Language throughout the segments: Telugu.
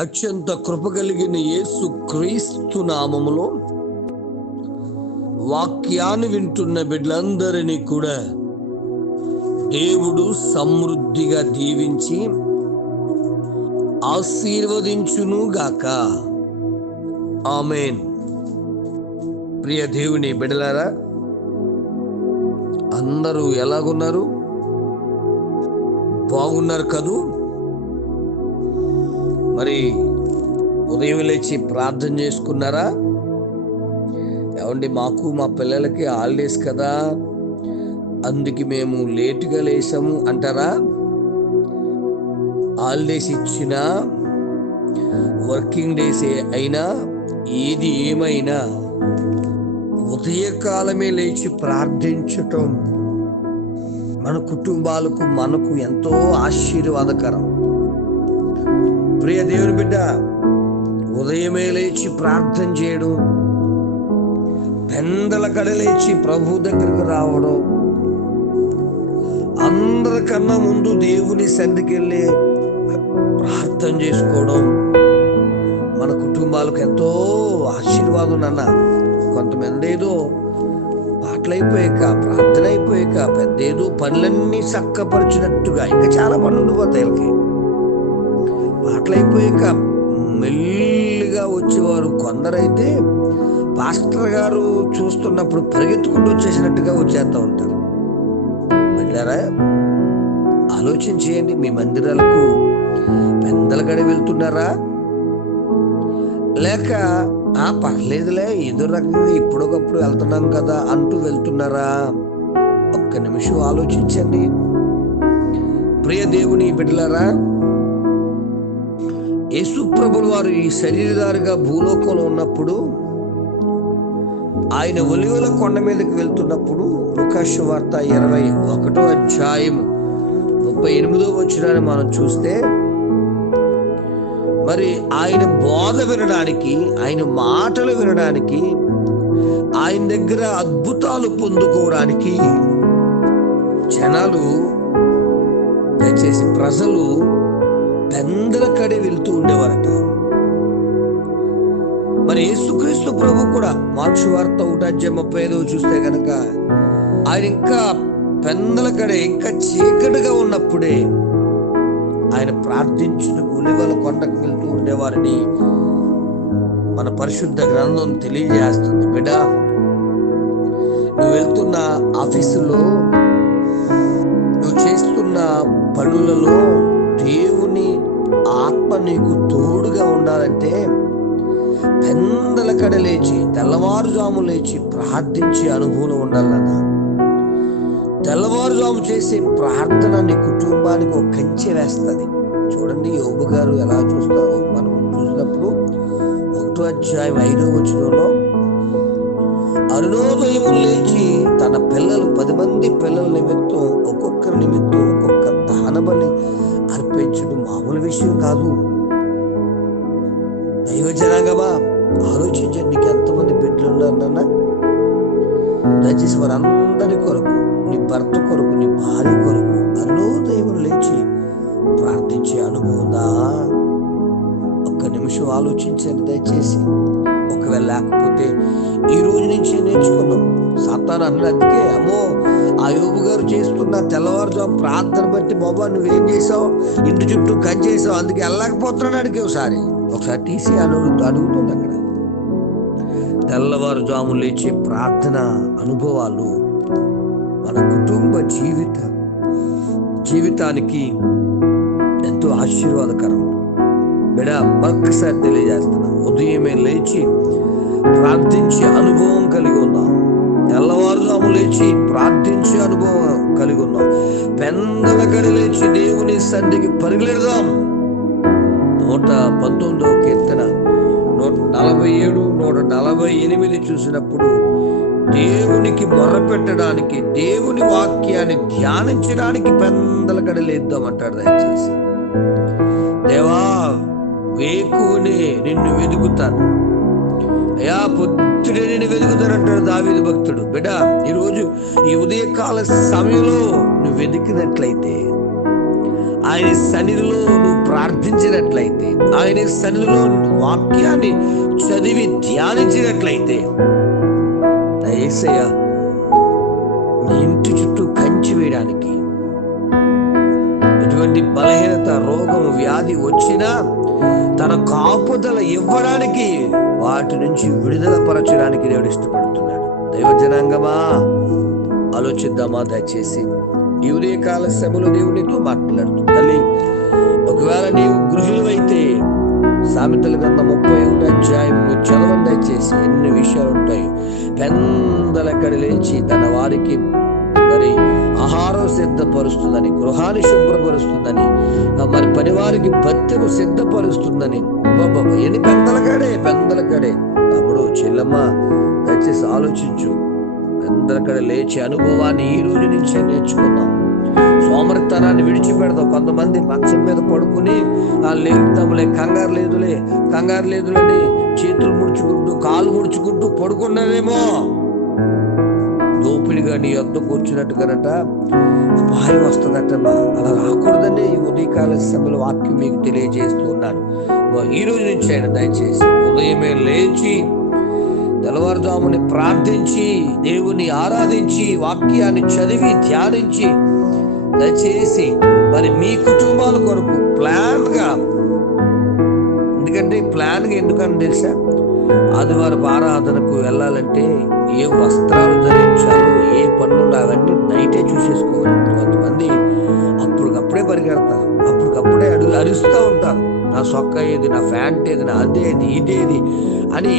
అత్యంత కృప కలిగిన యేసు క్రీస్తు నామములో వాక్యాన్ని వింటున్న బిడ్డలందరినీ కూడా దేవుడు సమృద్ధిగా దీవించి ఆశీర్వదించును గాక. ఆమేన్. ప్రియ దేవుని బిడ్డలారా, అందరూ ఎలాగున్నారు? బాగున్నారు కదూ? మరి ఉదయం లేచి ప్రార్థన చేసుకున్నారా? ఏమండి, మాకు మా పిల్లలకి హాలిడేస్ కదా, అందుకే మేము లేటుగా లేసాము అంటారా? హాలిడేస్ ఇచ్చినా, వర్కింగ్ డేస్ అయినా, ఏది ఏమైనా ఉదయకాలమే లేచి ప్రార్థించటం మన కుటుంబాలకు మనకు ఎంతో ఆశీర్వాదకరం. ప్రియ దేవుని బిడ్డ, ఉదయమే లేచి ప్రార్థన చేయడం, పెందల కడ లేచి ప్రభు దగ్గరకు రావడం, అందరికన్నా ముందు దేవుని సన్నిధికి వెళ్ళి ప్రార్థన చేసుకోవడం మన కుటుంబాలకు ఎంతో ఆశీర్వాదం. నాన్న, కొంతమంది ఏదో పాటలైపోయాక, ప్రార్థన అయిపోయాక, పెద్ద ఏదో పనులన్నీ చక్కపరిచినట్టుగా ఇంకా చాలా పనులు ఉండిపోతాయి. వీళ్ళకి పాటలైపోయాక మెల్లిగా వచ్చేవారు కొందరైతే పాస్టర్ గారు చూస్తున్నప్పుడు పరిగెత్తుకుంటూ వచ్చేసినట్టుగా వచ్చేస్తూ ఉంటారు. వెళ్ళారా? ఆలోచన చేయండి. మీ మందిరాలకు పెందల గడి వెళ్తున్నారా, లేక పర్లేదులే ఏదో రకంగా ఇప్పుడొకప్పుడు వెళ్తున్నాం కదా అంటూ వెళ్తున్నారా? ఒక్క నిమిషం ఆలోచించండి. ప్రియ దేవుని బిడ్డలారా, యేసు ప్రభువు వారు ఈ శరీరధారిగా భూలోకంలో ఉన్నప్పుడు, ఆయన ఒలివల కొండ మీదకి వెళ్తున్నప్పుడు, లూకా సువార్త 21వ అధ్యాయం 38వ వచనాన్ని మనం చూస్తే, మరి ఆయన బోధ వినడానికి, ఆయన మాటలు వినడానికి, ఆయన దగ్గర అద్భుతాలు పొందుకోవడానికి జనాలు, దయచేసి ప్రజలు పెందల కడే వెళ్తూ ఉండేవారట. మరి యేసుక్రీస్తు ప్రభు కూడా మార్కు సువార్త 1:35 చూస్తే కనుక, ఆయన ఇంకా పెందల కడే, ఇంకా చీకటిగా ఉన్నప్పుడే ఆయన ప్రార్థించిన ఒలీవల కొండకు వెళ్తూ ఉండేవారని మన పరిశుద్ధ గ్రంథం తెలియజేస్తుంది. బిడ్డ, నువ్వు వెళ్తున్న ఆఫీసులో, నువ్వు చేస్తున్న పనులలో దేవుని ఆత్మ నీకు తోడుగా ఉండాలంటే పెందల కడ లేచి, తెల్లవారుజాము లేచి ప్రార్థించే అనుభవం ఉండాలన్నా. తెల్లవారుజాము చేసే ప్రార్థన నీ కుటుంబానికి ఒక కంచె వేస్తుంది. చూడండి, యోబు గారు ఎలా చూస్తారో మనం చూసినప్పుడు 1వ అధ్యాయం 5వ వచనంలో, అరుణోదయం లేచి తన పిల్లలు 10 మంది పిల్లల నిమిత్తం ఒక్కొక్కరి నిమిత్తం ఒక్కొక్క దహనబలి అర్పించడం మామూలు విషయం కాదు. దైవ జనాంగమా, ఆలోచించండి. నీకు ఎంతమంది బిడ్డలు ఉన్నారన్నా? దయచేసి వారందరి కొరకు, నీ భర్త కొరకు, నీ భార్య కొరకు అరుణోదయం లేచి ప్రార్థించే అనుభవం ఉందా? ఒక్క నిమిషం ఆలోచించండి దయచేసి. ఒకవేళ లేకపోతే ఈ రోజు నుంచి నేర్చుకున్నాం. సాతాను అన్నట్టుకే, అమ్మో ఆ యోబు గారు చేస్తున్న తెల్లవారుజాము ప్రార్థన బట్టి, బాబా నువ్వేం చేసావు, ఇంటి చుట్టూ కంచేసావు, అందుకే వెళ్ళలేకపోతున్నాను అడిగి ఒకసారి టీసీ అడుగుతుంది అక్కడ. తెల్లవారుజాము లేచే ప్రార్థన అనుభవాలు మన కుటుంబ జీవితానికి ఎంతో ఆశీర్వాదకరం. బిడ్డ, మరొకసారి తెలియజేస్తున్నా, ఉదయమే లేచి ప్రార్థించే అనుభవం కలిగి ఉన్నాం. తెల్లవారుజాము లేచి ప్రార్థించే అనుభవం కలిగి ఉన్నాం. పెందల గడి లేచి దేవుని సన్నిధికి పరిగెడదాం. 119వ కీర్తన 147, 148 చూసినప్పుడు, దేవునికి మొర్రపెట్టడానికి, దేవుని వాక్యాన్ని ధ్యానించడానికి పెందల కడ లేద్దామంటాడు. దయచేసి, దేవా వేకునే నిన్ను వెతుకుతాను, అయా పొద్దునే నిన్ను వెతుకుతానంటాడు దావీదు భక్తుడు. బిడ్డ, ఈరోజు ఈ ఉదయకాల సమయంలో నువ్వు వెతికినట్లయితే, ఆయన సన్నిధిలో నువ్వు ప్రార్థించినట్లయితే, ఆయన సన్నిధిలో వాక్యాన్ని చదివి ధ్యానించినట్లయితే, యేసయ్య నీ ఇంటి చుట్టూ కంచి వేయడానికి, ఎటువంటి బలహీనత, రోగం, వ్యాధి వచ్చినా తన కాపుదల ఇవ్వడానికి, వాటి నుంచి విడుదల పరచడానికి దేవుడు ఇష్టపడుతున్నాడు. దైవ జనాంగమా, ఆలోచిద్దామా దయచేసి. ఈ ఉదయకాల సమయంలో దేవునితో మాట్లాడుతుంది. తల్లి, ఒకవేళ నీవు గృహిణులైతే సామెతల గ్రంథం 31వ అధ్యాయం చదవండి దయచేసి. ఎన్ని విషయాలు ఉంటాయి. పెందలక్కడ లేచి తన వారికి మరి ఆహారం సిద్ధపరుస్తుందని, గృహాన్ని శుభ్రపరుస్తుందని, మరి పనివారికి భత్యము సిద్ధపరుస్తుందని. ఎన్ని పెందలకడే తమ్ముడు, చెల్లమ్మ దయచేసి ఆలోచించు. పెందలకడ లేచే అనుభవాన్ని ఈ రోజు నుంచే నేర్చుకున్నాం. సోమరితనాన్ని విడిచిపెడదాం. కొంతమంది మంచం మీద పడుకుని లేపుతాములే, కంగారు లేదులని చేతులు ముడుచుకుంటూ కాలు ముడుచుకుంటూ పడుకున్నారేమో. దోపిడిగా నీ వద్దకు వచ్చినట్టుగానట అపాయం వస్తుందటమ్మా. అలా రాకూడదని ఈ ఉదయకాల సమయంలో వాక్యం మీకు తెలియజేస్తూ ఉన్నాను. ఈ రోజు నుంచి అయినా దయచేసి ఉదయమే లేచి తెల్లవారుజాముని ప్రార్థించి, దేవుని ఆరాధించి, వాక్యాన్ని చదివి ధ్యానించి, దయచేసి మరి మీ కుటుంబాల కొరకు ప్లాన్గా, ఎందుకంటే ప్లాన్గా ఎందుకని తెలుసా, ఆదివారపు ఆరాధనకు వెళ్ళాలంటే ఏ వస్త్రాలు ధరించాలో, ఏ పనులు అవన్నీ నైటే చూసేసుకోవాలి. కొంతమంది అప్పటికప్పుడే పరిగెడతారు, అప్పటికప్పుడే అరుస్తూ ఉంటారు. నా సొక్క ఏది, నా ప్యాంట్ ఏది, నా అదేది ఇదేది అని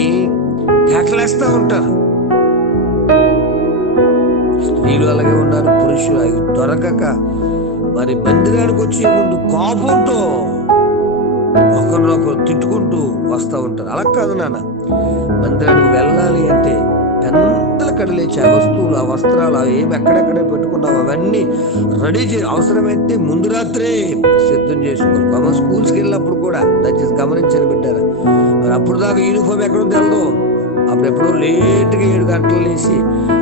కేకలేస్తూ ఉంటారు. స్త్రీలు అలాగే ఉన్నారు, పురుషులు అవి దొరకక మరి మందిరానికి వచ్చే ముందు కోపంతో ఒకరినొకరు తిట్టుకుంటూ వస్తూ ఉంటారు. అలా కాదు నాన్న, మందిరానికి వెళ్ళాలి అంటే పెందలకడ లేచి ఆ వస్తువులు, ఆ వస్త్రాలు ఏమి ఎక్కడెక్కడే పెట్టుకున్నావు అవన్నీ రెడీ అవసరమైతే ముందు రాత్రే సిద్ధం చేసుకోవాలి. స్కూల్స్కి వెళ్ళినప్పుడు కూడా దయచేసి గమనించని బిడ్డారా, మరి అప్పుడు దాకా యూనిఫామ్ ఎక్కడో తెలదు, అప్పుడెప్పుడో లేట్గా 7 గంటలు లేచి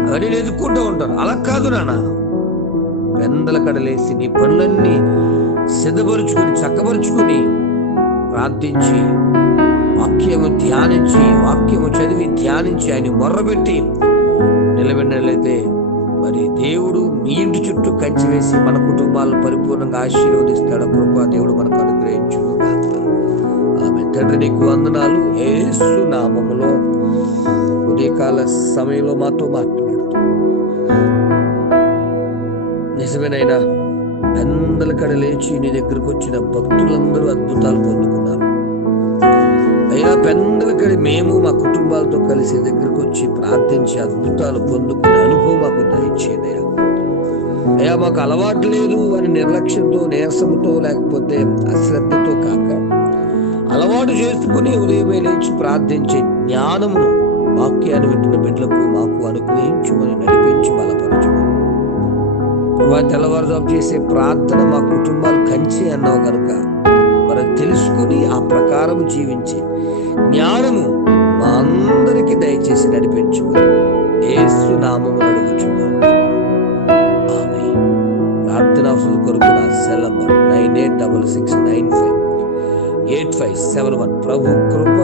అవన్నీ ఎదుక్కుంటూ ఉంటారు. అలా కాదు నాన్న, పెందలకడ లేచి నీ పనులన్నీ సిద్ధపరుచుకుని, చక్కపరుచుకుని, ప్రార్థించి, వాక్యము ధ్యానించి, వాక్యము చదివి ధ్యానించి, ఆయన మొర్రబెట్టి నిలబడినట్లయితే మరి దేవుడు మీ ఇంటి చుట్టూ కంచి వేసి మన కుటుంబాలను పరిపూర్ణంగా ఆశీర్వదిస్తాడు. కృపా దేవుడు మనకు అనుగ్రహించును గాక. ఆమేన్. తండ్రి నీకు వందనాలు. యేసు నామములో ఉదయకాల సమయంలో మాతో మాట్లాడుతూ, నిజమేనైనా పెందలకడ లేచి నీ దగ్గరకు వచ్చిన భక్తులందరూ అద్భుతాలు పొందుకున్నారు. అయ్యా, పెందలకడ మేము మా కుటుంబాలతో కలిసి దగ్గరకు వచ్చి ప్రార్థించి అద్భుతాలు పొందుకునే అనుభవం మాకు దయచేయదయ్యా. అయ్యా, మాకు అలవాటు లేదు అని నిర్లక్ష్యంతో, నీరసంతో, లేకపోతే అశ్రద్ధతో కాక అలవాటు చేసుకుని ఉదయమే లేచి ప్రార్థించే జ్ఞానమును వాక్యాన్ని వింటున్న బిడ్డలకు మాకు అనుగ్రహించుమని, నడిపించి బలపరచుమని. తెల్లవారుజాము చేసే ప్రార్థన మా కుటుంబాలు కంచి అన్నావు కనుక మరి తెలుసుకుని ఆ ప్రకారం జీవించే జ్ఞానము మా అందరికీ దయచేసి నడిపించుమని యేసు నామమున అడుగుచున్నాను. ఆమేన్. ప్రార్థన కొరకు నా సెల్ నంబర్ 9866958571. ప్రభు కృప